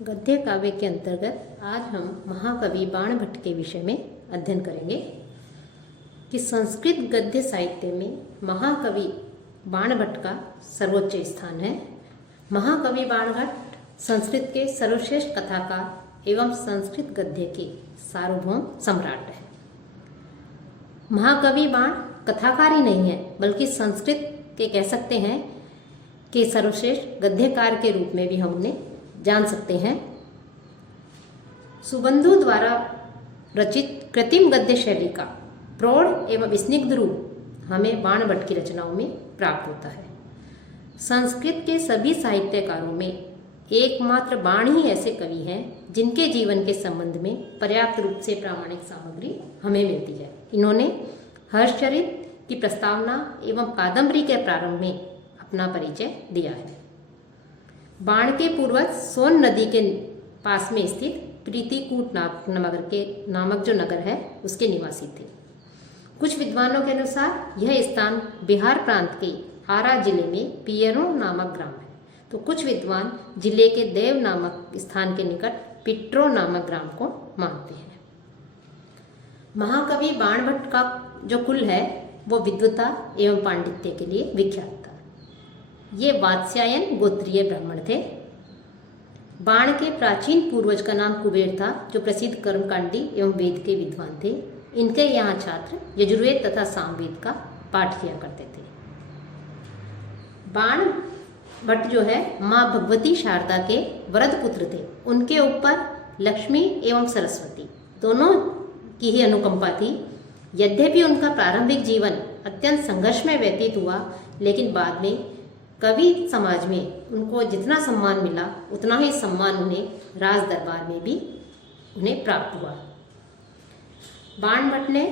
गद्य काव्य के अंतर्गत आज हम महाकवि बाणभट्ट के विषय में अध्ययन करेंगे कि संस्कृत गद्य साहित्य में महाकवि बाणभट्ट का सर्वोच्च स्थान है। महाकवि बाणभट्ट संस्कृत के सर्वश्रेष्ठ कथाकार एवं संस्कृत गद्य के सार्वभौम सम्राट है। महाकवि बाण कथाकार ही नहीं है बल्कि संस्कृत के कह सकते हैं कि सर्वश्रेष्ठ गद्यकार के रूप में भी हम उन्हें जान सकते हैं। सुबंधु द्वारा रचित कृत्रिम गद्य शैली का प्रौढ़ एवं स्निग्ध रूप हमें बाणभट्ट की रचनाओं में प्राप्त होता है। संस्कृत के सभी साहित्यकारों में एकमात्र बाण ही ऐसे कवि हैं जिनके जीवन के संबंध में पर्याप्त रूप से प्रामाणिक सामग्री हमें मिलती है। इन्होंने हर्षचरित की प्रस्तावना एवं कादंबरी के प्रारंभ में अपना परिचय दिया है। बाण के पूर्वज सोन नदी के पास में स्थित प्रीतिकूट नामक जो नगर है उसके निवासी थे। कुछ विद्वानों के अनुसार यह स्थान बिहार प्रांत के आरा जिले में पियरों नामक ग्राम है, तो कुछ विद्वान जिले के देव नामक स्थान के निकट पिट्रो नामक ग्राम को मानते हैं। महाकवि बाणभट्ट का जो कुल है वो विद्वता एवं पांडित्य के लिए विख्यात था। ये वात्स्यायन गोत्रीय ब्राह्मण थे। बाण के प्राचीन पूर्वज का नाम कुबेर था, जो प्रसिद्ध कर्मकांडी एवं वेद के विद्वान थे। इनके यहाँ छात्र यजुर्वेद तथा सामवेद का पाठ किया करते थे। बाण भट्ट जो है माँ भगवती शारदा के वरद पुत्र थे। उनके ऊपर लक्ष्मी एवं सरस्वती दोनों की ही अनुकंपा थी। यद्यपि उनका प्रारंभिक जीवन अत्यंत संघर्ष में व्यतीत हुआ, लेकिन बाद में कवि समाज में उनको जितना सम्मान मिला उतना ही सम्मान उन्हें राज दरबार में भी उन्हें प्राप्त हुआ। बाणभट्ट ने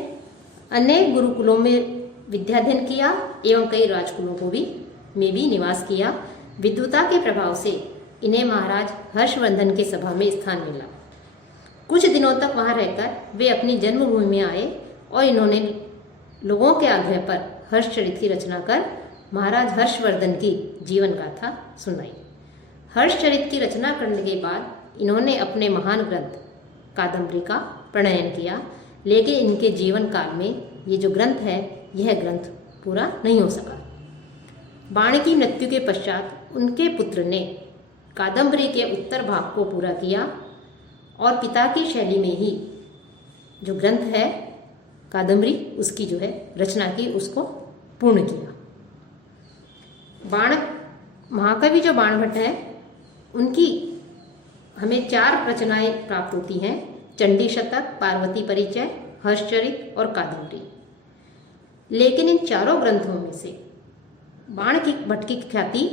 अनेक गुरुकुलों में विद्याध्ययन किया एवं कई राजकुलों को में भी निवास किया। विद्वता के प्रभाव से इन्हें महाराज हर्षवर्धन के सभा में स्थान मिला। कुछ दिनों तक वहां रहकर वे अपनी जन्मभूमि में आए और इन्होंने लोगों के आग्रह पर हर्षचरित की रचना कर महाराज हर्षवर्धन की जीवन गाथा सुनाई। हर्षचरित की रचना करने के बाद इन्होंने अपने महान ग्रंथ कादंबरी का प्रणयन किया, लेकिन इनके जीवन काल में ये जो ग्रंथ है यह ग्रंथ पूरा नहीं हो सका। बाण की मृत्यु के पश्चात उनके पुत्र ने कादंबरी के उत्तर भाग को पूरा किया और पिता की शैली में ही जो ग्रंथ है कादंबरी उसकी जो है रचना की उसको पूर्ण किया। महाकवि जो बाणभट्ट है उनकी हमें 4 रचनाएं प्राप्त होती हैं: चंडी शतक, पार्वती परिचय, हर्षचरित और कादंबरी। लेकिन इन चारों ग्रंथों में से बाणभट्ट की ख्याति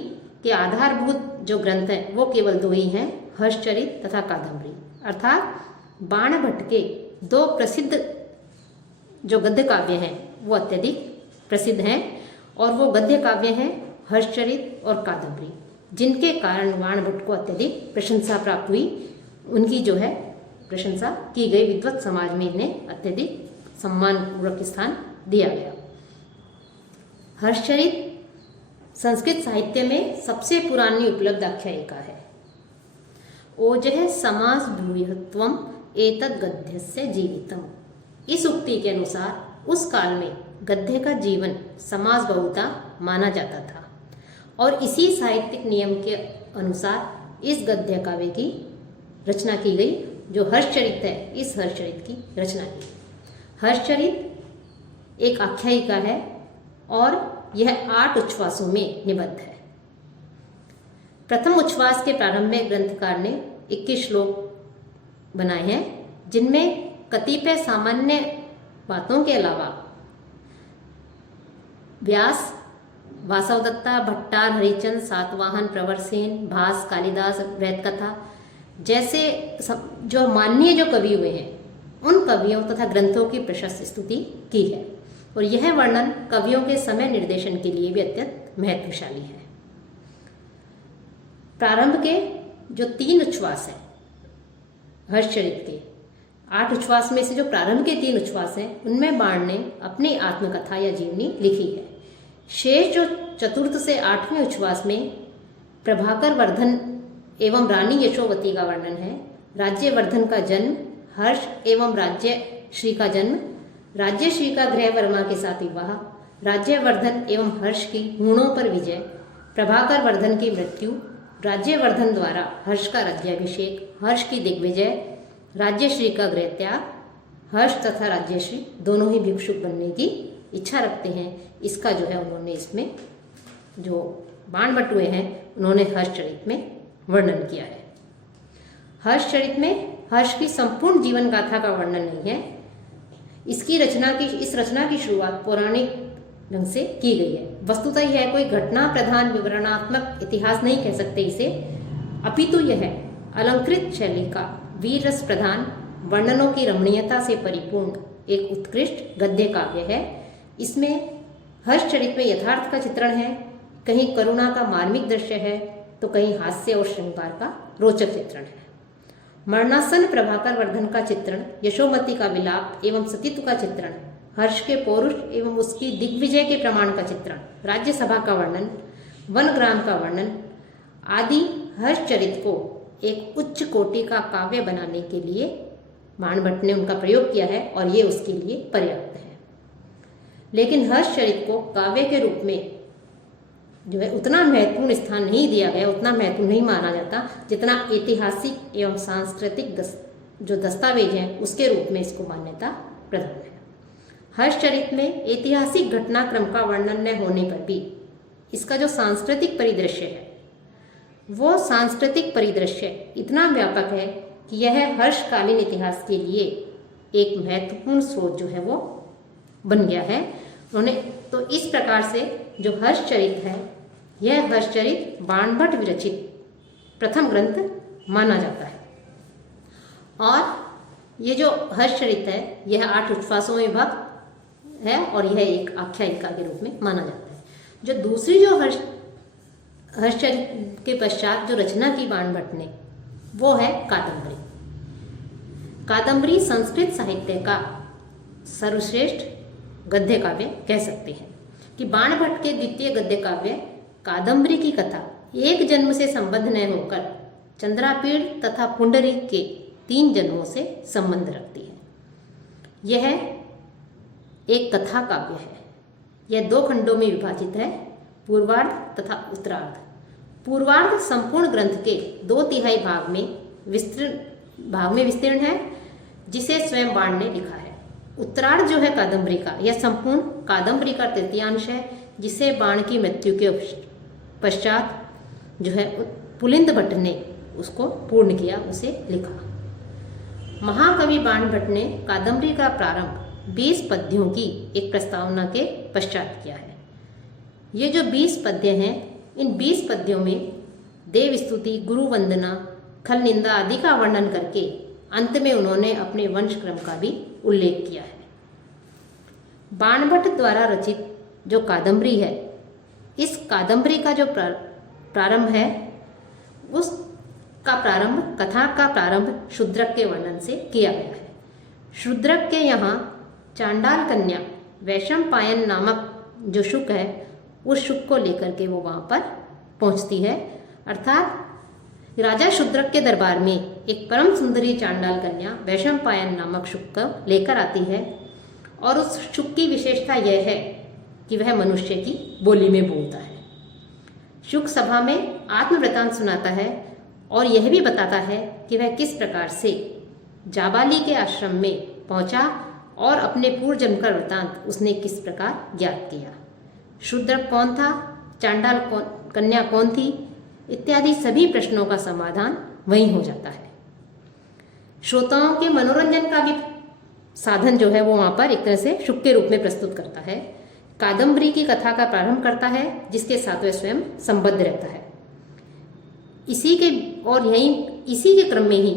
के आधारभूत जो ग्रंथ हैं वो केवल 2 ही हैं, हर्षचरित तथा कादंबरी। अर्थात बाणभट्ट के 2 प्रसिद्ध जो गद्य काव्य हैं वो अत्यधिक प्रसिद्ध हैं और वो गद्य काव्य हैं हर्षचरित और कादंबरी, जिनके कारण बाणभट्ट को अत्यधिक प्रशंसा प्राप्त हुई। उनकी जो है प्रशंसा की गई, विद्वत समाज में इन्हें अत्यधिक सम्मानपूर्वक स्थान दिया गया। हर्षचरित संस्कृत साहित्य में सबसे पुरानी उपलब्ध आख्यायिका है। ओजः समास भूयत्वम एतद् गद्यस्य जीवितम। इस उक्ति के अनुसार उस काल में गद्य का जीवन समास बहुता माना जाता था और इसी साहित्यिक नियम के अनुसार इस गद्य काव्य की रचना की गई। जो हर्षचरित है इस हर्षचरित की रचना की। हर्षचरित एक आख्यायिका है और यह 8 उच्छ्वासों में निबद्ध है। प्रथम उच्छ्वास के प्रारंभ में ग्रंथकार ने 21 श्लोक बनाए हैं, जिनमें कतिपय सामान्य बातों के अलावा व्यास, वासवदत्ता, भट्टार, हरिचंद, सातवाहन, प्रवरसेन, भास, कालिदास, वृहत्कथा जैसे जो माननीय जो कवि हुए हैं उन कवियों तथा ग्रंथों की प्रशस्त स्तुति की है और यह वर्णन कवियों के समय निर्देशन के लिए भी अत्यंत महत्वशाली है। प्रारंभ के जो 3 उच्छ्वास हैं हर्षचरित के 8 उच्छ्वास में से जो प्रारंभ के 3 उच्छ्वास हैं उनमें बाण ने अपनी आत्मकथा या जीवनी लिखी है। शेष जो 4th से 8वें उच्छ्वास में प्रभाकर वर्धन एवं रानी यशोवती का वर्णन है, राज्यवर्धन का जन्म, हर्ष एवं राज्यश्री का जन्म, राज्यश्री का गृहवर्मा के साथ विवाह, राज्यवर्धन एवं हर्ष की हूणों पर विजय, प्रभाकर वर्धन की मृत्यु, राज्यवर्धन द्वारा हर्ष का राज्याभिषेक, हर्ष की दिग्विजय, राज्यश्री का गृहत्याग। हर्ष तथा राज्यश्री दोनों ही भिक्षुक बनने की इच्छा रखते हैं। इसका जो है उन्होंने इसमें जो बाणभट्ट हैं उन्होंने हर्षचरित में वर्णन किया है। हर्षचरित में हर्ष की संपूर्ण जीवन गाथा का वर्णन नहीं है। इस रचना की शुरुआत पौराणिक ढंग से की गई है। वस्तुतः यह कोई घटना प्रधान विवरणात्मक इतिहास नहीं कह सकते इसे, अपितु यह अलंकृत शैली का वीर रस प्रधान वर्णनों की रमणीयता से परिपूर्ण एक उत्कृष्ट गद्य काव्य है। इसमें हर्षचरित में यथार्थ का चित्रण है, कहीं करुणा का मार्मिक दृश्य है तो कहीं हास्य और श्रृंगार का रोचक चित्रण है। मरणासन प्रभाकर वर्धन का चित्रण, यशोमती का विलाप एवं सतीत्व का चित्रण, हर्ष के पौरुष एवं उसकी दिग्विजय के प्रमाण का चित्रण, राज्यसभा का वर्णन, वनग्राम का वर्णन आदि हर्षचरित को एक उच्च कोटि का काव्य बनाने के लिए बाणभट्ट ने उनका प्रयोग किया है और ये उसके लिए पर्याप्त है। लेकिन हर्षचरित को काव्य के रूप में जो है उतना महत्वपूर्ण स्थान नहीं दिया गया, उतना महत्वपूर्ण नहीं माना जाता जितना ऐतिहासिक एवं सांस्कृतिक जो दस्तावेज हैं उसके रूप में इसको मान्यता प्रदान है। हर्षचरित में ऐतिहासिक घटनाक्रम का वर्णन न होने पर भी इसका जो सांस्कृतिक परिदृश्य है वो सांस्कृतिक परिदृश्य इतना व्यापक है कि यह हर्षकालीन इतिहास के लिए एक महत्वपूर्ण स्रोत जो है वो बन गया है। उन्होंने तो इस प्रकार से जो हर्षचरित है यह हर्षचरित बाणभट्ट विरचित प्रथम ग्रंथ माना जाता है। और ये जो हर्षचरित है यह 8 उपश्वासों में विभक्त है और यह एक आख्यायिका के रूप में माना जाता है। जो दूसरी जो हर्षचरित के पश्चात जो रचना की बाणभट्ट ने वो है कादंबरी। कादंबरी संस्कृत साहित्य का सर्वश्रेष्ठ गद्य काव्य कह सकते हैं कि बाणभट्ट के द्वितीय गद्य काव्य कादंबरी की कथा एक जन्म से संबद्ध न होकर चंद्रापीड़ तथा पुंडरीक के 3 जन्मों से संबंध रखती है। यह एक कथा काव्य है। यह 2 खंडों में विभाजित है, पूर्वार्ध तथा उत्तरार्ध। पूर्वार्ध संपूर्ण ग्रंथ के 2/3 भाग में विस्तीर्ण है जिसे स्वयं बाण ने लिखा है। उत्तरार्ध जो है कादंबरी का यह संपूर्ण कादंबरी का तृतीयांश है जिसे बाण की मृत्यु के पश्चात जो है पुलिंद भट्ट ने उसको पूर्ण किया, उसे लिखा। महाकवि बाणभट्ट ने कादंबरी का प्रारंभ 20 पद्यों की एक प्रस्तावना के पश्चात किया है। ये जो 20 पद्य हैं इन 20 पद्यों में देव स्तुति, गुरु वंदना, खल निंदा आदि का वर्णन करके अंत में उन्होंने अपने वंश क्रम का भी उल्लेख किया है। बाणभट्ट द्वारा रचित जो कादंबरी है इस कादंबरी का जो प्रारंभ है कथा का प्रारंभ शूद्रक के वर्णन से किया गया है। शूद्रक के यहाँ चांडाल कन्या वैशंपायन नामक जो शुक है उस शुक को लेकर के वो वहाँ पर पहुँचती है। अर्थात राजा शूद्रक के दरबार में एक परम सुंदरी चांडाल कन्या वैशंपायन नामक शुक को लेकर आती है और उस शुक की विशेषता यह है कि वह मनुष्य की बोली में बोलता है। शुक सभा में आत्मवृतांत सुनाता है और यह भी बताता है कि वह किस प्रकार से जाबाली के आश्रम में पहुंचा और अपने पूर्व जन्म का वृतांत उसने किस प्रकार ज्ञात किया। शूद्रक कौन था, चांडाल कन्या कौन थी इत्यादि सभी प्रश्नों का समाधान वहीं हो जाता है। श्रोताओं के मनोरंजन का भी साधन जो है वो वहाँ पर एक तरह से शुक के रूप में प्रस्तुत करता है। कादंबरी की कथा का प्रारंभ करता है जिसके साथ वह स्वयं संबद्ध रहता है। इसी के क्रम में ही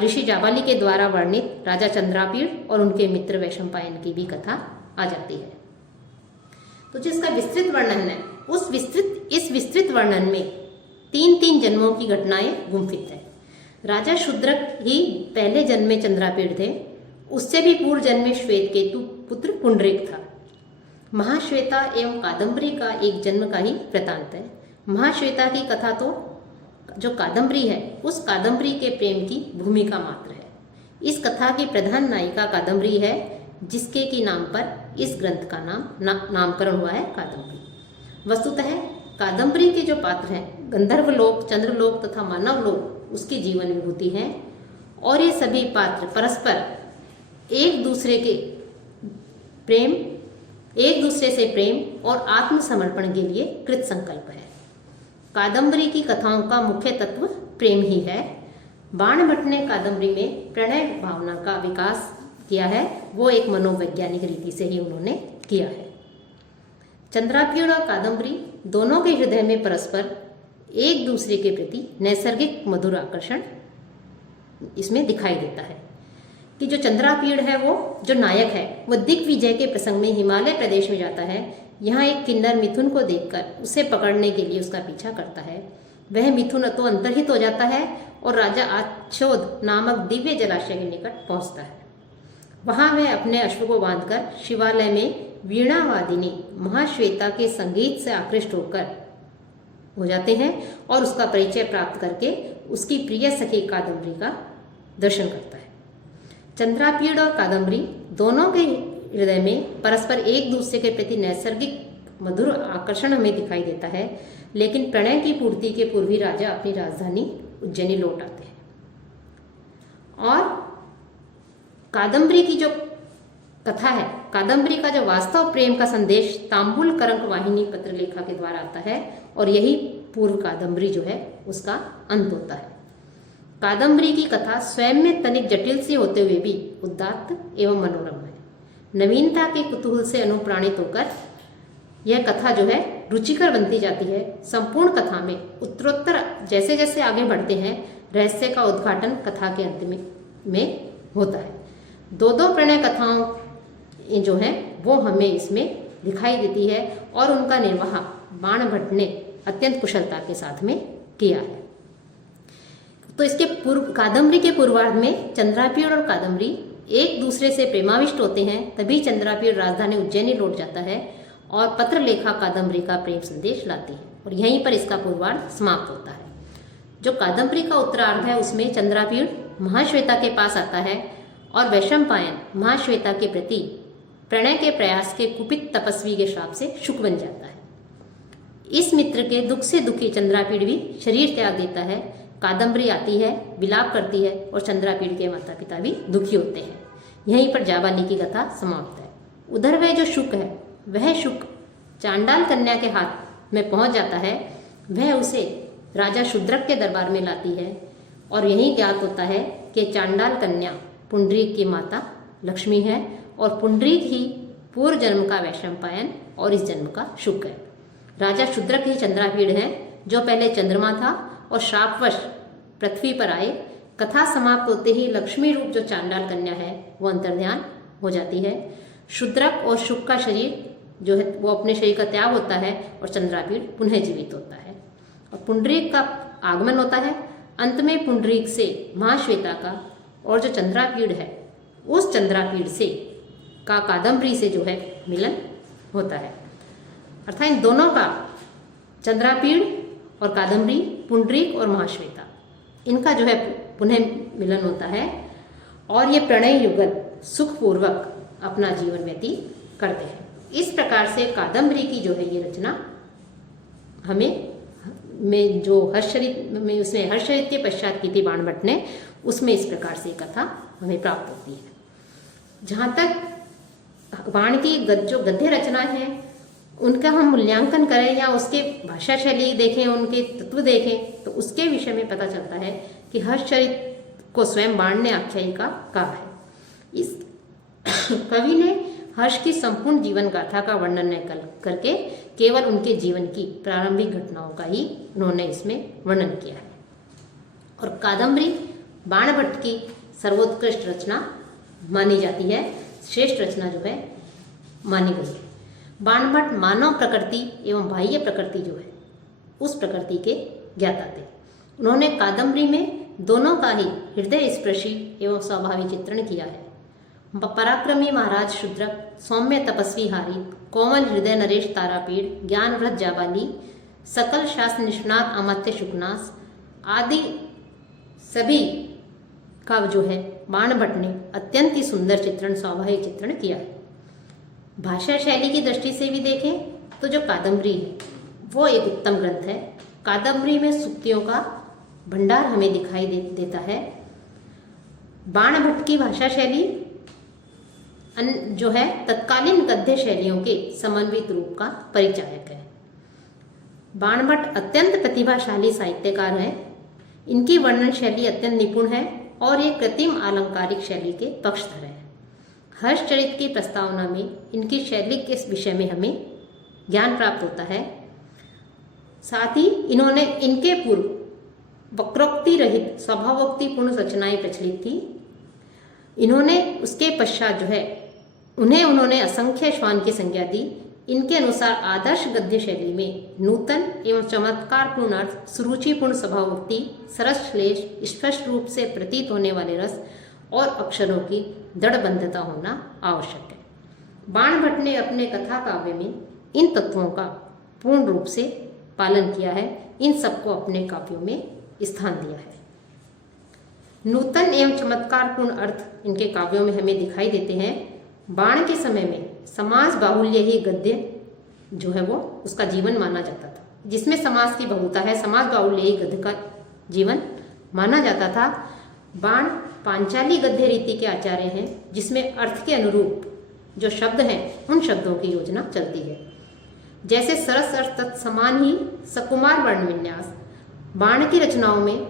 ऋषि जाबाली के द्वारा वर्णित राजा चंद्रापीड़ और उनके मित्र वैशंपायन की भी कथा आ जाती है। तो जिसका विस्तृत वर्णन है इस विस्तृत वर्णन में 3 जन्मों की घटनाएं गुम्फित है। राजा शूद्रक ही पहले जन्म में चंद्रापीड़ थे, उससे भी पूर्व जन्म में श्वेत केतु पुत्र पुंडरीक था। महाश्वेता एवं कादंबरी का एक जन्म का ही वृतांत है। महाश्वेता की कथा तो जो कादम्बरी है उस कादम्बरी के प्रेम की भूमिका मात्र है। इस कथा की प्रधान नायिका कादम्बरी है, जिसके की नाम पर इस ग्रंथ का नामकरण हुआ है कादम्बरी। वस्तुतः कादम्बरी के जो पात्र हैं गंधर्व लोक, चंद्रलोक तथा मानव लोक उसकी जीवन विभूति हैं और ये सभी पात्र परस्पर एक दूसरे से प्रेम और आत्मसमर्पण के लिए कृत संकल्प है। कादम्बरी की कथाओं का मुख्य तत्व प्रेम ही है। बाणभट्ट ने कादम्बरी में प्रणय भावना का विकास किया है, वो एक मनोवैज्ञानिक रीति से ही उन्होंने किया है। चंद्रापीड़ और कादम्बरी दोनों के हृदय में परस्पर एक दूसरे के प्रति नैसर्गिक मधुर आकर्षण इसमें दिखाई देता है कि जो चंद्रापीड़ है, वो जो नायक है, वो दिग्विजय के प्रसंग में हिमालय प्रदेश में जाता है। यहाँ एक किन्नर मिथुन को देखकर उसे पकड़ने के लिए उसका पीछा करता है। वह मिथुन तो अंतर्हित हो जाता है और राजा आच्छोद नामक दिव्य जलाशय के निकट पहुंचता है। वहां वह अपने अश्व को बांधकर शिवालय में वीणावादिनी महाश्वेता के संगीत से आकृष्ट हो जाते हैं और उसका परिचय प्राप्त करके उसकी प्रिय सखी कादम्बरी का दर्शन करता है। चंद्रापीड़ और कादम्बरी दोनों के हृदय में परस्पर एक दूसरे के प्रति नैसर्गिक मधुर आकर्षण हमें दिखाई देता है, लेकिन प्रणय की पूर्ति के पूर्व ही राजा अपनी राजधानी उज्जैनी लौट आते हैं। और कादम्बरी की जो कथा है, कादम्बरी का जो वास्तव प्रेम का संदेश तांबुल करंक वाहिनी पत्र लेखा के द्वारा आता है और यही पूर्व कादम्बरी जो है उसका अंत होता है। कादम्बरी की कथा स्वयं में तनिक जटिल सी होते हुए भी उदात्त एवं मनोरम है। नवीनता के कुतूहल से अनुप्राणित होकर यह कथा जो है रुचिकर बनती जाती है। संपूर्ण कथा में उत्तरोत्तर जैसे जैसे आगे बढ़ते हैं, रहस्य का उद्घाटन कथा के अंत में होता है। दो प्रणय कथाओं जो हैं वो हमें इसमें दिखाई देती है और उनका निर्वाह बाणभट्ट ने अत्यंत कुशलता के साथ में किया है। तो इसके कादम्बरी के पूर्वार्ध में चंद्रापीड़ और कादम्बरी एक दूसरे से प्रेमाविष्ट होते हैं। तभी चंद्रापीड़ राजधानी उज्जैनी लौट जाता है और पत्र लेखा कादम्बरी का प्रेम संदेश लाती है और यहीं पर इसका पूर्वार्ध समाप्त होता है। जो कादम्बरी का उत्तरार्ध है उसमें चंद्रापीड़ महाश्वेता के पास आता है और वैशंपायन महाश्वेता के प्रति प्रणय के प्रयास के कुपित तपस्वी के श्राप से शुक बन जाता है। इस मित्र के दुख से दुखी चंद्रापीड़ भी शरीर त्याग देता है। कादम्बरी आती है, विलाप करती है और चंद्रापीड़ के माता पिता भी दुखी होते हैं। यहीं पर जाबाली की कथा समाप्त है। उधर वह जो शुक है, वह शुक चांडाल कन्या के हाथ में पहुंच जाता है। वह उसे राजा शूद्रक के दरबार में लाती है और यही ज्ञात होता है कि चांडाल कन्या पुंडरीक की माता लक्ष्मी है और पुंडरीक ही पूर्व जन्म का वैशंपायन और इस जन्म का शुक है। राजा शूद्रक ही चंद्रापीड़ है जो पहले चंद्रमा था और श्रापवश पृथ्वी पर आए। कथा समाप्त होते ही लक्ष्मी रूप जो चांडाल कन्या है वो अंतर्ध्यान हो जाती है। शूद्रक और शुक का शरीर जो है वो अपने शरीर का त्याग होता है और चंद्रापीड़ पुनः जीवित होता है और पुंडरीक का आगमन होता है। अंत में पुंडरीक से महाश्वेता का और जो चंद्रापीड़ है उस चंद्रापीड़ से का कादम्बरी से जो है मिलन होता है। अर्थात इन दोनों का चंद्रापीड़ और कादम्बरी, पुंडरीक और महाश्वेता, इनका जो है पुनः मिलन होता है और ये प्रणय युगल सुखपूर्वक अपना जीवन व्यतीत करते हैं। इस प्रकार से कादम्बरी की जो है ये रचना हमें में जो उसमें हर्षचरित के पश्चात की थी बाणभट्ट ने, उसमें इस प्रकार से कथा हमें प्राप्त होती है। जहाँ तक बाण की जो गद्य रचना है उनका हम मूल्यांकन करें या उसके भाषा शैली देखें, उनके तत्व देखें, तो उसके विषय में पता चलता है कि हर्षचरित को स्वयं बाण ने आख्यायिका कहा है। इस कवि ने हर्ष की संपूर्ण जीवन गाथा का वर्णन न करके केवल उनके जीवन की प्रारंभिक घटनाओं का ही उन्होंने इसमें वर्णन किया है। और कादम्बरी बाणभट्ट की सर्वोत्कृष्ट रचना मानी जाती है, श्रेष्ठ रचना जो है मानी गई है। बाणभट्ट मानव प्रकृति एवं बाह्य प्रकृति जो है उस प्रकृति के ज्ञाता थे। उन्होंने कादम्बरी में दोनों का ही हृदय स्पर्शी एवं स्वाभाविक चित्रण किया है। पराक्रमी महाराज शूद्रक, सौम्य तपस्वी हारी, कोमल हृदय नरेश तारापीड़, ज्ञानव्रत जाबाली, सकल शास्त्र निष्णात अमात्य शुकनास, आदि सभी का जो है बाणभट्ट ने अत्यंत ही सुंदर चित्रण, स्वाभाविक चित्रण किया है। भाषा शैली की दृष्टि से भी देखें तो जो कादम्बरी है वो एक उत्तम ग्रंथ है। कादम्बरी में सूक्तियों का भंडार हमें दिखाई देता है। बाणभट्ट की भाषा शैली जो है तत्कालीन गद्य शैलियों के समन्वित रूप का परिचायक है। बाणभट्ट अत्यंत प्रतिभाशाली साहित्यकार हैं। इनकी वर्णन शैली अत्यंत निपुण है और ये कृत्रिम आलंकारिक शैली के पक्षधर है। हर्षचरित की प्रस्तावना में इनकी शैली के विषय में हमें ज्ञान प्राप्त होता है। साथ ही इन्होंने इनके पूर्व वक्रोक्ति रहित स्वभावोक्तिपूर्ण रचनाएं प्रचलित थी। इन्होंने उसके पश्चात जो है उन्होंने असंख्य श्वान की संज्ञा दी। इनके अनुसार आदर्श गद्य शैली में नूतन एवं चमत्कारपूर्ण अर्थ, सुरुचिपूर्ण स्वभावोक्ति, सरस श्लेष, स्पष्ट रूप से प्रतीत होने वाले रस और अक्षरों की दृढ़बद्धता होना आवश्यक है। बाणभट्ट ने अपने कथा काव्य में इन तत्वों का पूर्ण रूप से पालन किया है। इन सबको अपने काव्यों में स्थान दिया है। नूतन एवं चमत्कारपूर्ण अर्थ इनके काव्यों में हमें दिखाई देते हैं। बाण के समय में समाज बाहुल्य ही गद्य जो है वो उसका जीवन माना जाता था। जिसमें समाज की बहुलता है, समाज बाहुल्य ही गद्य का जीवन माना जाता था। बाण पांचाली गद्य रीति के आचार्य हैं, जिसमें अर्थ के अनुरूप जो शब्द हैं उन शब्दों की योजना चलती है। जैसे सरस अर्थ तत्समान ही सकुमार वर्ण विन्यास। बाण की रचनाओं में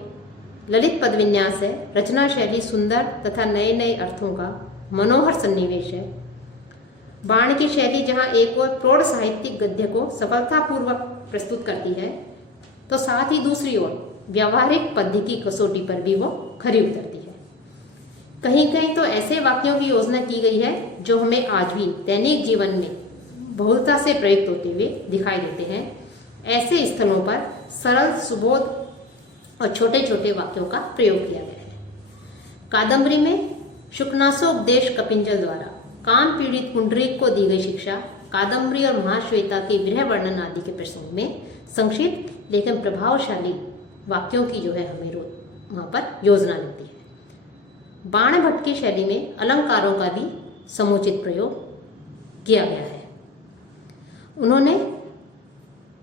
ललित पद विन्यास है। रचना शैली सुंदर तथा नए नए अर्थों का मनोहर सन्निवेश है। बाण की शैली जहाँ एक और प्रौढ़ साहित्यिक गद्य को सफलतापूर्वक प्रस्तुत करती है, तो साथ ही दूसरी ओर व्यावहारिक पद्य की कसौटी पर भी वो खरी उतरती है। कहीं कहीं तो ऐसे वाक्यों की योजना की गई है जो हमें आज भी दैनिक जीवन में बहुलता से प्रयुक्त होते हुए दिखाई देते हैं। ऐसे स्थलों पर सरल, सुबोध और छोटे छोटे वाक्यों का प्रयोग किया गया है। कादम्बरी में शुकनासोपदेश कपिंजल द्वारा काम पीड़ित पुंडरीक को दी गई शिक्षा, कादम्बरी और महाश्वेता के विरह वर्णन आदि के प्रसंग में संक्षिप्त लेकिन प्रभावशाली वाक्यों की जो है हमें वहाँ पर योजना मिलती है। बाणभट्ट की शैली में अलंकारों का भी समुचित प्रयोग किया गया है। उन्होंने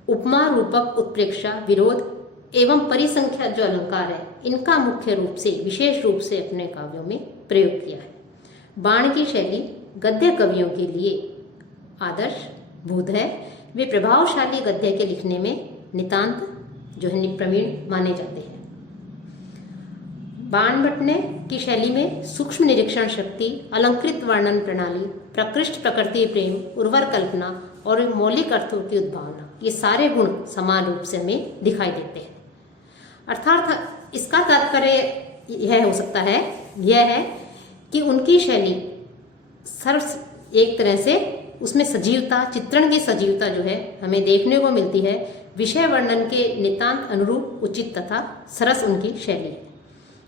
उपमा, रूपक, उत्प्रेक्षा, विरोध एवं परिसंख्या जो अलंकार है इनका मुख्य रूप से, विशेष रूप से अपने काव्यों में प्रयोग किया है। बाण की शैली गद्य कवियों के लिए आदर्श भूत है। वे प्रभावशाली गद्य के लिखने में नितांत जो है प्रवीण माने जाते हैं। बाणभट्ट ने की शैली में सूक्ष्म निरीक्षण शक्ति, अलंकृत वर्णन प्रणाली, प्रकृष्ट प्रकृति प्रेम, उर्वर कल्पना और मौलिक अर्थों की उद्भावना, ये सारे गुण समान रूप से हमें दिखाई देते हैं। अर्थात इसका तात्पर्य यह हो सकता है, यह है कि उनकी शैली एक तरह से उसमें सजीवता, चित्रण की सजीवता जो है हमें देखने को मिलती है। विषय वर्णन के नितांत अनुरूप उचित तथा सरस उनकी शैली है।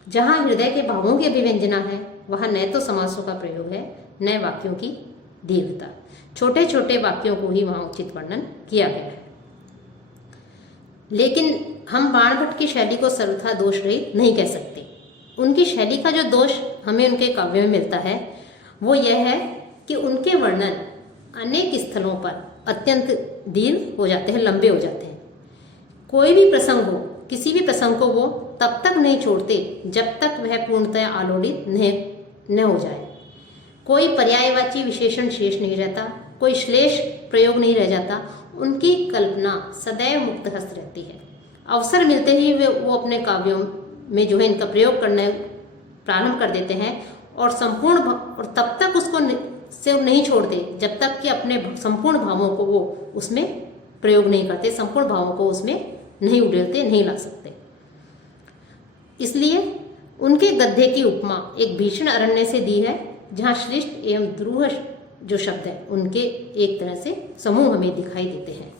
जहाँ हृदय के भावों की अभिव्यंजना है वहाँ न तो समासों का प्रयोग है न वाक्यों की दीर्घता। छोटे छोटे वाक्यों को ही वहाँ उचित वर्णन किया गया है। लेकिन हम बाणभट्ट की शैली को सर्वथा दोष रहित नहीं कह सकते। उनकी शैली का जो दोष हमें उनके काव्य में मिलता है वो यह है कि उनके वर्णन अनेक स्थलों पर अत्यंत दीर्घ हो जाते हैं, लंबे हो जाते हैं। कोई भी प्रसंग हो, किसी भी प्रसंग को वो तब तक नहीं छोड़ते जब तक वह पूर्णतः आलोड़ित न हो जाए। कोई पर्यायवाची विशेषण शेष नहीं रहता, कोई श्लेष प्रयोग नहीं रह जाता। उनकी कल्पना सदैव मुक्त हस्त रहती है। अवसर मिलते ही वो अपने काव्यों में जो है इनका प्रयोग करना प्रारंभ कर देते हैं और तब तक उसको से नहीं छोड़ते जब तक कि अपने संपूर्ण भावों को वो उसमें प्रयोग नहीं करते, संपूर्ण भावों को उसमें नहीं उड़ेलते, नहीं ला सकते। इसलिए उनके गद्य की उपमा एक भीषण अरण्य से दी है, जहाँ श्रेष्ठ एवं द्रूह जो शब्द है उनके एक तरह से समूह हमें दिखाई देते हैं।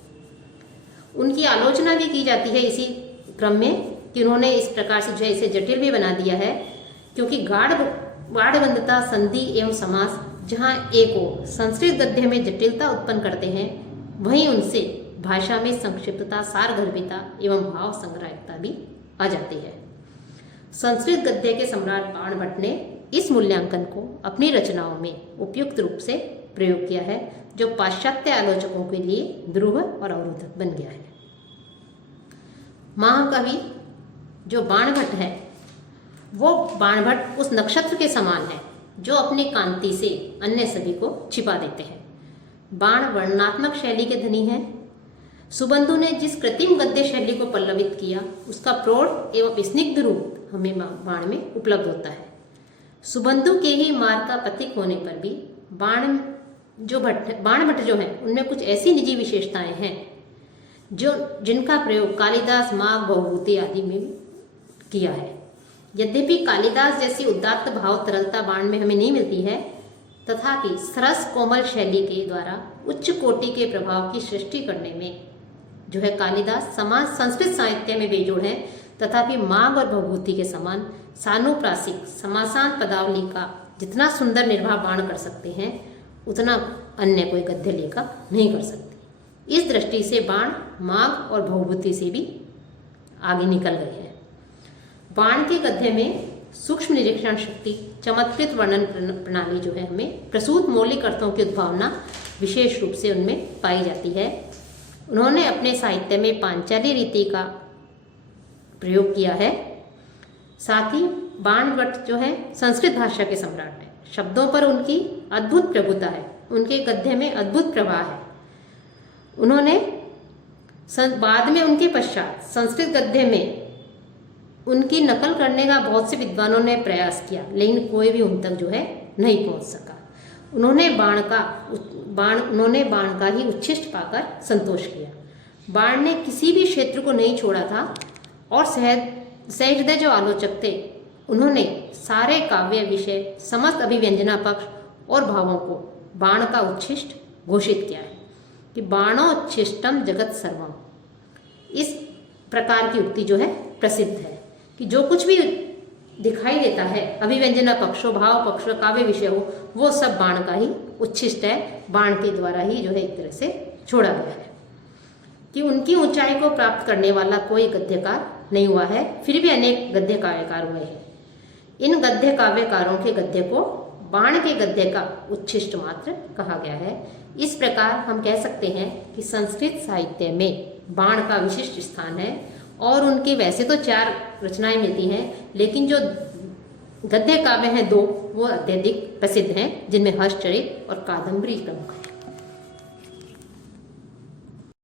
उनकी आलोचना भी की जाती है इसी क्रम में कि उन्होंने इस प्रकार से जो है इसे जटिल भी बना दिया है, क्योंकि गाढ़बंधता, संधि एवं समास जहाँ एक और संस्कृत गद्य में जटिलता उत्पन्न करते हैं, वहीं उनसे भाषा में संक्षिप्तता, सारगर्भिता एवं भाव संग्राहकता भी आ जाती है। संस्कृत गद्य के सम्राट बाणभट्ट ने इस मूल्यांकन को अपनी रचनाओं में उपयुक्त रूप से प्रयोग किया है, जो पाश्चात्य आलोचकों के लिए दुरूह और अवरोधक बन गया है। महाकवि जो बाणभट्ट है, वो बाणभट्ट उस नक्षत्र के समान है जो अपनी कांति से अन्य सभी को छिपा देते हैं। बाण वर्णनात्मक शैली के धनी हैं। सुबंधु ने जिस कृत्रिम गद्य शैली को पल्लवित किया, उसका प्रौढ़ एवं स्निग्ध रूप हमें बाण में उपलब्ध होता है। सुबंधु के ही मार्ग का प्रतीक होने पर भी बाणभट्ट जो है, उनमें कुछ ऐसी निजी विशेषताएं हैं जिनका प्रयोग कालिदास, माघ, भवभूति आदि में भी किया है। यद्यपि कालिदास जैसी उदात्त भाव तरलता बाण में हमें नहीं मिलती है, तथापि सरस कोमल शैली के द्वारा उच्च कोटि के प्रभाव की सृष्टि करने में जो है कालिदास समाज संस्कृत साहित्य में बेजोड़ है। तथापि माघ और भवभूति के समान सानुप्रासिक समासांत पदावली का जितना सुंदर निर्वाह बाण कर सकते हैं, उतना अन्य कोई गद्य लेखक नहीं कर सकते। इस दृष्टि से बाण माघ और भवभूति से भी आगे निकल गए हैं। बाण के गद्य में सूक्ष्म निरीक्षण शक्ति, चमत्कृत वर्णन प्रणाली जो है, हमें प्रसूत मौलिक अर्थों की उद्भावना विशेष रूप से उनमें पाई जाती है। उन्होंने अपने साहित्य में पांचाली रीति का प्रयोग किया है। साथ ही बाणभट्ट जो है संस्कृत भाषा के सम्राट हैं। शब्दों पर उनकी अद्भुत प्रभुता है, उनके गद्य में अद्भुत प्रवाह है। उन्होंने बाद में उनके पश्चात संस्कृत गद्य में उनकी नकल करने का बहुत से विद्वानों ने प्रयास किया, लेकिन कोई भी उन तक जो है नहीं पहुंच सका। उन्होंने बाण का ही उच्छिष्ट पाकर संतोष किया। बाण ने किसी भी क्षेत्र को नहीं छोड़ा था और सहृदय जो आलोचक थे, उन्होंने सारे काव्य विषय, समस्त अभिव्यंजना पक्ष और भावों को बाण का उच्छिष्ट घोषित किया है कि बाणोच्छिष्टम जगत सर्वम। इस प्रकार की उक्ति जो है प्रसिद्ध है कि जो कुछ भी दिखाई देता है, अभिव्यंजना पक्ष हो, भाव पक्ष हो, काव्य विषय हो, वो सब बाण का ही उच्छिष्ट है। बाण के द्वारा ही जो है एक तरह से छोड़ा गया है कि उनकी ऊंचाई को प्राप्त करने वाला कोई गद्यकार नहीं हुआ है। फिर भी अनेक गद्य काव्यकार हुए हैं। इन गद्य काव्यकारों के गद्य को बाण के गद्य का उच्छिष्ट मात्र कहा गया है। इस प्रकार हम कह सकते हैं कि संस्कृत साहित्य में बाण का विशिष्ट स्थान है और उनकी वैसे तो 4 रचनाएं मिलती हैं, लेकिन जो गद्य काव्य हैं 2, वो अत्यधिक प्रसिद्ध हैं, जिनमें हर्षचरित और कादम्बरी प्रमुख हैं।